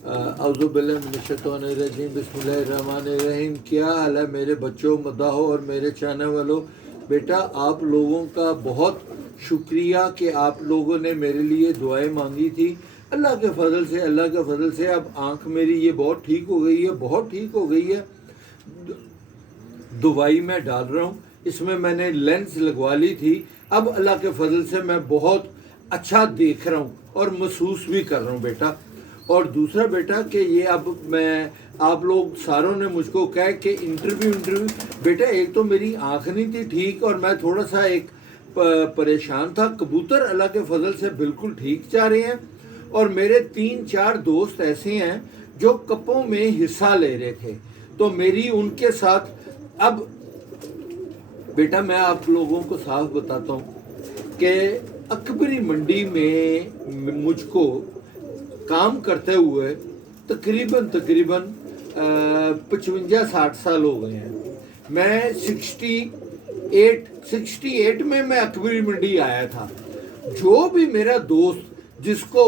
اعوذ باللہ من الشیطان الرجیم، بسم اللہ الرحمن الرحیم۔ کیا حال ہے میرے بچوں، مداحوں اور میرے چاہنے والوں؟ بیٹا آپ لوگوں کا بہت شکریہ کہ آپ لوگوں نے میرے لیے دعائیں مانگی تھی۔ اللہ کے فضل سے اب آنکھ میری یہ بہت ٹھیک ہو گئی ہے، بہت ٹھیک ہو گئی ہے۔ دوائی میں ڈال رہا ہوں، اس میں نے لینس لگوا لی تھی، اب اللہ کے فضل سے میں بہت اچھا دیکھ رہا ہوں اور محسوس بھی کر رہا ہوں بیٹا۔ اور دوسرا بیٹا کہ یہ اب میں آپ لوگ ساروں نے مجھ کو کہا کہ انٹرویو بیٹا، ایک تو میری آنکھ نہیں تھی ٹھیک اور میں تھوڑا سا ایک پریشان تھا۔ کبوتر اللہ کے فضل سے بالکل ٹھیک جا رہے ہیں، اور میرے 3-4 دوست ایسے ہیں جو کپوں میں حصہ لے رہے تھے، تو میری ان کے ساتھ اب بیٹا میں آپ لوگوں کو صاف بتاتا ہوں کہ اکبری منڈی میں مجھ کو کام کرتے ہوئے تقریباً 55-60 سال ہو گئے ہیں۔ میں 68 میں اکبری منڈی آیا تھا۔ جو بھی میرا دوست جس کو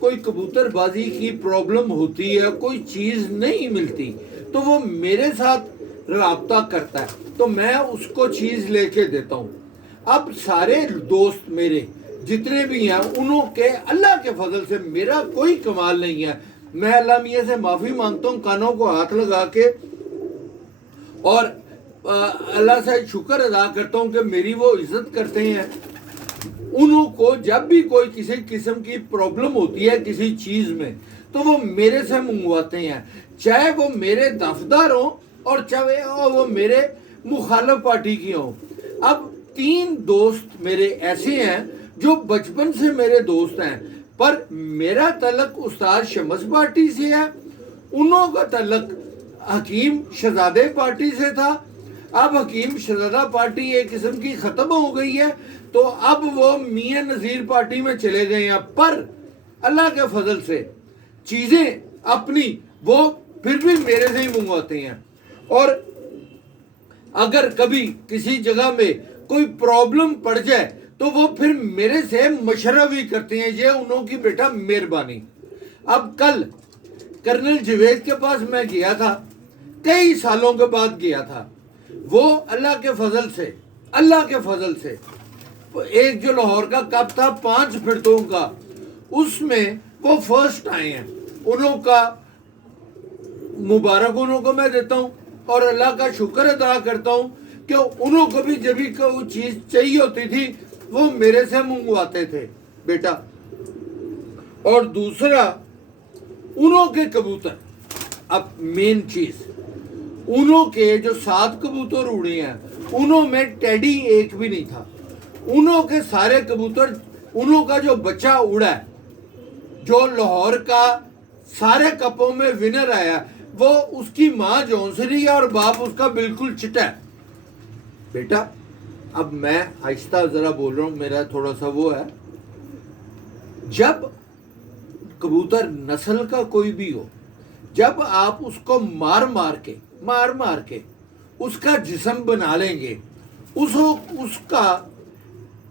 کوئی کبوتر بازی کی پرابلم ہوتی ہے، کوئی چیز نہیں ملتی، تو وہ میرے ساتھ رابطہ کرتا ہے، تو میں اس کو چیز لے کے دیتا ہوں۔ اب سارے دوست میرے جتنے بھی ہیں، انہوں کے اللہ کے فضل سے میرا کوئی کمال نہیں ہے۔ میں اللہ میاں سے معافی مانگتا ہوں کانوں کو ہاتھ لگا کے، اور اللہ سے شکر ادا کرتا ہوں کہ میری وہ عزت کرتے ہیں۔ انہوں کو جب بھی کوئی کسی قسم کی پرابلم ہوتی ہے کسی چیز میں، تو وہ میرے سے منگواتے ہیں، چاہے وہ میرے دفدار ہوں اور چاہے وہ میرے مخالف پارٹی کی ہوں۔ اب 3 دوست میرے ایسے ہیں جو بچپن سے میرے دوست ہیں، پر میرا تعلق استاد شمس پارٹی سے ہے، انہوں کا تعلق حکیم شہزادے پارٹی سے تھا۔ اب حکیم شہزادہ پارٹی ایک قسم کی ختم ہو گئی ہے، تو اب وہ میاں نذیر پارٹی میں چلے گئے ہیں، پر اللہ کے فضل سے چیزیں اپنی وہ پھر بھی میرے سے ہی منگواتے ہیں۔ اور اگر کبھی کسی جگہ میں کوئی پرابلم پڑ جائے تو وہ پھر میرے سے مشورہ بھی کرتے ہیں، یہ انہوں کی بیٹا مہربانی۔ اب کل کرنل جوید کے پاس میں گیا تھا، کئی سالوں کے بعد گیا تھا۔ وہ اللہ کے فضل سے ایک جو لاہور کا کپ تھا 5 فرتوں کا، اس میں وہ فرسٹ آئے ہیں، انہوں کا مبارک انہوں کو میں دیتا ہوں، اور اللہ کا شکر ادا کرتا ہوں کہ انہوں کو بھی جب بھی کوئی چیز چاہیے ہوتی تھی وہ میرے سے منگواتے تھے بیٹا۔ اور دوسرا انہوں کے کبوتر، اب مین چیز، انہوں کے جو 7 کبوتر اڑے ہیں، انہوں میں ٹیڈی ایک بھی نہیں تھا۔ انہوں کے سارے کبوتر، انہوں کا جو بچہ اڑا ہے، جو لاہور کا سارے کپوں میں ونر آیا، وہ اس کی ماں جونسری ہے اور باپ اس کا بالکل چٹا ہے بیٹا۔ اب میں آہستہ ذرا بول رہا ہوں، میرا تھوڑا سا وہ ہے، جب کبوتر نسل کا کوئی بھی ہو، جب آپ اس کو مار مار کے اس کا جسم بنا لیں گے، اس کا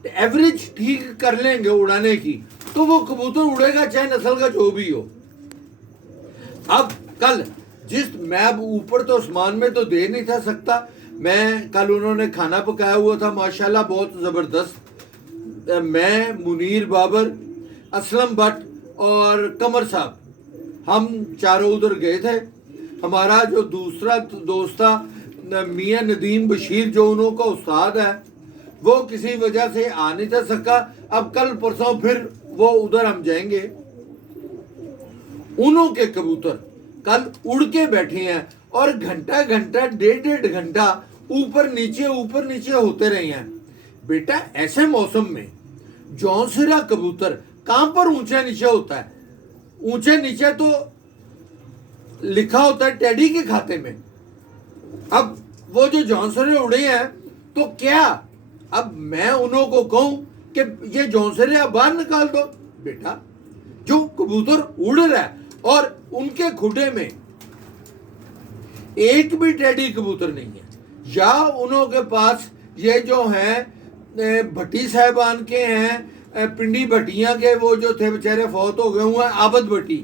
ایوریج ٹھیک کر لیں گے اڑانے کی، تو وہ کبوتر اڑے گا چاہے نسل کا جو بھی ہو۔ اب کل میں اب اوپر تو آسمان میں تو دے نہیں تھا سکتا، میں کل انہوں نے کھانا پکایا ہوا تھا ماشاءاللہ بہت زبردست، میں منیر بابر، اسلم بٹ اور قمر صاحب، ہم چاروں ادھر گئے تھے۔ ہمارا جو دوسرا دوست تھا میاں ندیم بشیر، جو انہوں کا استاد ہے، وہ کسی وجہ سے آ نہیں تھا سکا، اب کل پرسوں پھر وہ ادھر ہم جائیں گے۔ انہوں کے کبوتر کل اڑ کے بیٹھے ہیں اور گھنٹہ 1.5 گھنٹہ اوپر نیچے ہوتے رہے ہیں بیٹا۔ ایسے موسم میں جونسرا کبوتر کہاں پر اونچا نیچے ہوتا ہے؟ اونچے نیچے تو لکھا ہوتا ہے ٹیڈی کے کھاتے میں۔ اب وہ جو جونسرے اڑے ہیں تو کیا اب میں انہوں کو کہوں کہ یہ جونسرے باہر نکال دو؟ بیٹا جو کبوتر اڑ رہا ہے اور ان کے کھڈے میں ایک بھی ٹیڈی کبوتر نہیں ہے، یا انہوں کے پاس یہ جو ہیں بھٹی صاحبان کے ہیں، پنڈی بھٹیاں کے وہ جو تھے بیچارے فوت ہو گئے ہوئے ہیں، عابد بھٹی،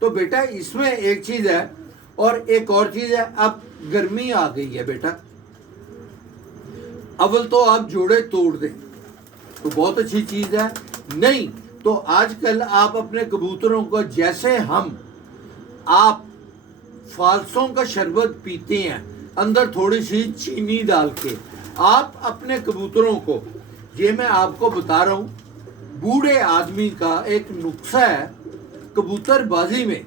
تو بیٹا اس میں ایک چیز ہے اور ایک اور چیز ہے. اب گرمی آ گئی ہے بیٹا, اول تو آپ جوڑے توڑ دیں تو بہت اچھی چیز ہے, نہیں تو آج کل آپ اپنے کبوتروں کو جیسے آپ فالسوں کا شربت پیتے ہیں اندر تھوڑی سی چینی ڈال کے, آپ اپنے کبوتروں کو, یہ میں آپ کو بتا رہا ہوں, بوڑھے آدمی کا ایک نسخہ ہے کبوتر بازی میں.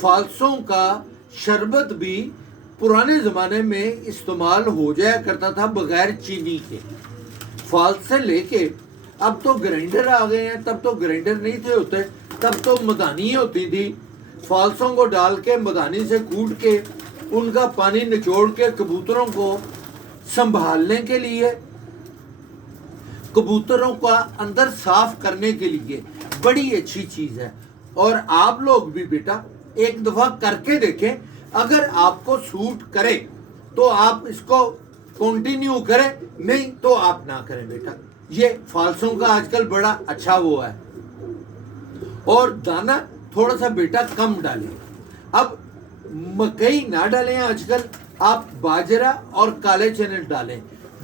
فالسوں کا شربت بھی پرانے زمانے میں استعمال ہو جایا کرتا تھا بغیر چینی کے. فالس سے لے کے اب تو گرائنڈر آ گئے ہیں, تب تو گرائنڈر نہیں تھے ہوتے, تب تو مدانی ہوتی تھی. فالسوں کو ڈال کے مدانی سے کوٹ کے ان کا پانی نچوڑ کے کبوتروں کو سنبھالنے کے لیے, کبوتروں کا اندر صاف کرنے کے لیے بڑی اچھی چیز ہے. اور آپ لوگ بھی بیٹا ایک دفعہ کر کے دیکھیں, اگر آپ کو سوٹ کرے تو آپ اس کو کنٹینیو کریں, نہیں تو آپ نہ کریں بیٹا. یہ فالسوں کا آج کل بڑا اچھا وہ ہے. اور دانا تھوڑا سا بیٹا کم ڈالیں. اب مکئی نہ ڈالیں آج کل, آپ باجرہ اور کالے چنے ڈالیں.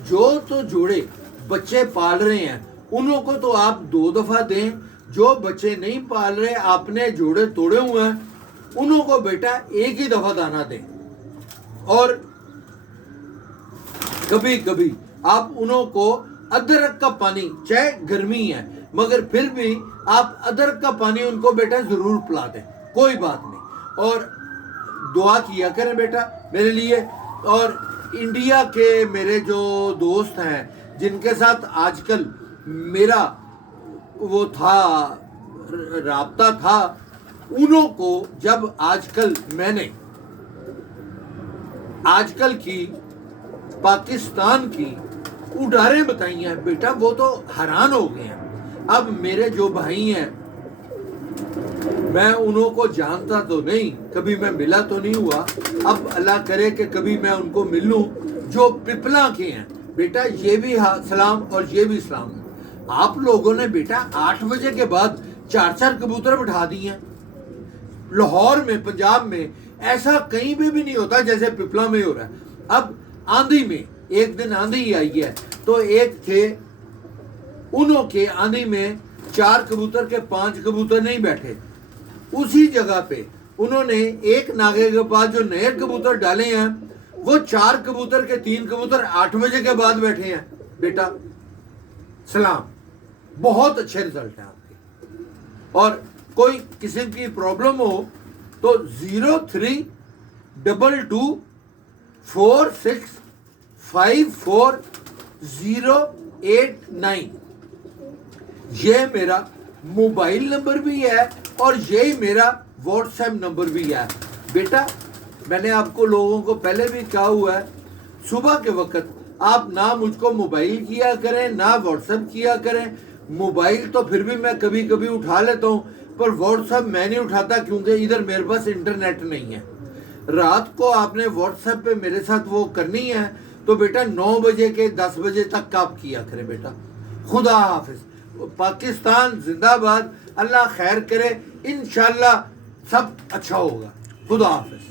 جو تو جوڑے بچے پال رہے ہیں انہوں کو تو آپ 2 دفعہ دیں, جو بچے نہیں پال رہے, آپ نے جوڑے توڑے ہوئے ہیں انہوں کو بیٹا ایک ہی دفعہ دانا دیں. اور کبھی کبھی آپ انہوں کو ادرک کا پانی, چاہے گرمی ہے مگر پھر بھی آپ ادرک کا پانی ان کو بیٹا ضرور پلا دیں, کوئی بات نہیں. اور دعا کیا کریں بیٹا میرے لیے. اور انڈیا کے میرے جو دوست ہیں جن کے ساتھ آج کل میرا وہ تھا رابطہ تھا, انہوں کو جب آج کل میں نے آج کل کی پاکستان کی اڈاریں بتائی ہیں بیٹا, وہ تو حیران ہو گئے ہیں. اب میرے جو بھائی ہیں میں انہوں کو جانتا تو نہیں, کبھی میں ملا تو نہیں ہوا, اب اللہ کرے کہ کبھی میں ان کو ملوں, جو پپلا کے ہیں بیٹا, یہ بھی سلام اور یہ بھی سلام. آپ لوگوں نے بیٹا 8 بجے کے بعد 4 کبوتر بٹھا دی ہیں. لاہور میں, پنجاب میں ایسا کہیں بھی نہیں ہوتا جیسے پپلا میں ہو رہا ہے. اب آندھی میں ایک دن آندھی آئی ہے تو ایک تھے انہوں کے آندھی میں 4 کبوتر کے 5 کبوتر نہیں بیٹھے, اسی جگہ پہ انہوں نے ایک ناگے کے پاس جو نئے کبوتر ڈالے ہیں وہ 4 کبوتر کے 3 کبوتر 8 بجے کے بعد بیٹھے ہیں. بیٹا سلام, بہت اچھے رزلٹ ہیں آپ کے. اور کوئی قسم کی پرابلم ہو تو 0322465409 یہ میرا موبائل نمبر بھی ہے اور یہی میرا واٹس ایپ نمبر بھی ہے. بیٹا میں نے آپ کو لوگوں کو پہلے بھی کہا ہوا ہے, صبح کے وقت آپ نہ مجھ کو موبائل کیا کریں نہ واٹس ایپ کیا کریں. موبائل تو پھر بھی میں کبھی کبھی اٹھا لیتا ہوں, پر واٹس ایپ میں نہیں اٹھاتا کیونکہ ادھر میرے پاس انٹرنیٹ نہیں ہے. رات کو آپ نے واٹس ایپ پہ میرے ساتھ وہ کرنی ہے تو بیٹا 9 بجے کے 10 بجے تک آپ کیا کریں بیٹا. خدا حافظ. پاکستان زندہ باد, اللہ خیر کرے, انشاءاللہ سب اچھا ہوگا. خدا حافظ.